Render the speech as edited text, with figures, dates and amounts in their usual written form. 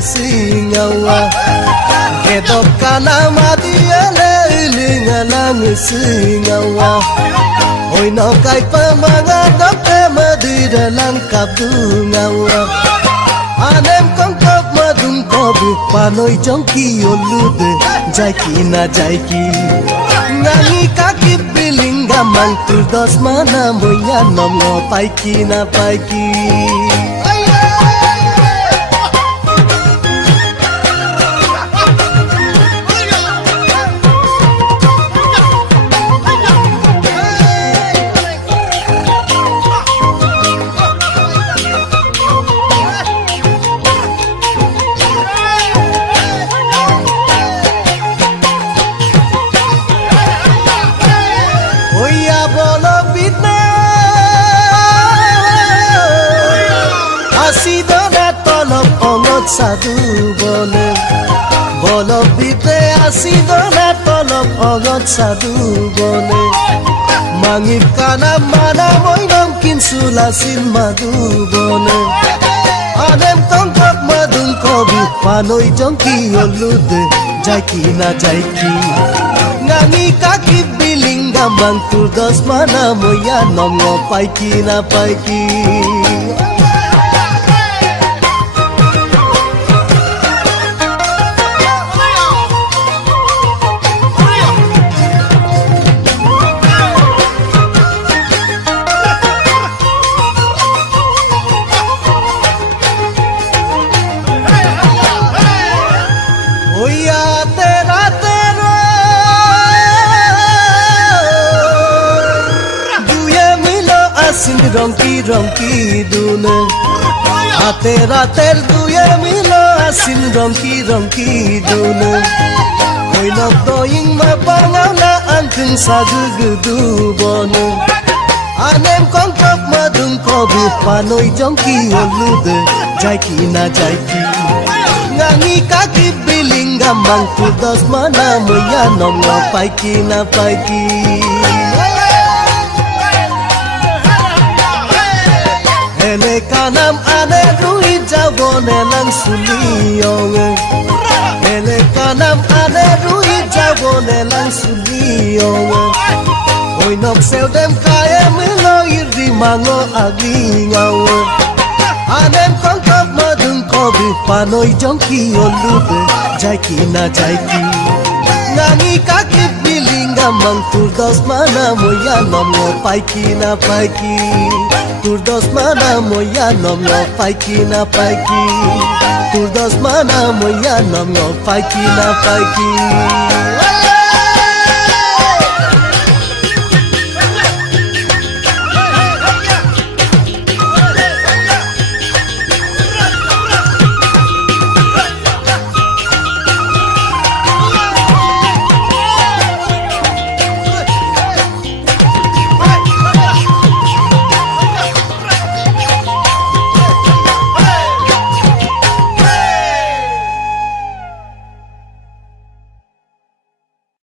singawa kedok kana madiale lingalang singawa oi no kai pamanga dokte madira lang kabungawa anem kongkop madung kobu panoi jongki olude jaiki na jaiki ngangi kaki bilinga mang tur dos mana moya nomno paiki na paiki সাধু বলে বল বিতে আসিল না তলব অগত সাধু বলে মাঙির কানা মানা মইনম কিনসুলাছিল মাধু বলে আনেম কঙ্কক মাদুং কবি পানই জঙ্কি অলুদে যাইকি না যাইকি নাঙি কাকি বিলিঙ্গা মাংতুর দশ মানা মইয়া নম পাইকি না পাইকি রংকি রংকি দুনে হাতে রাতের দুয়ে মিলো আসিল রংকি রংকি দুনে হইলক দইং মা পাঙাওলা আনকিং সাগুগুদু বনে আনেম কঙ্কক মাদুং কবু পানই জংকি অলুদে যাইকি না যাইকি ngangi kaki bilinga mangtu dos mana moya nomno paiki na paiki ele kanam ane rui jabone lang suliyong ele kanam ane rui jabone lang suliyong oi nok sel dem kaya milo iri mango aglingaw anem kongkop madung kobi panoi jongki olude jaiki na jaiki ngangi kaki bilinga mangtur dos mana moya nomno paiki na paiki tur dos mana moya nomno paiki na paiki tur dos mana moya nomno paiki na paiki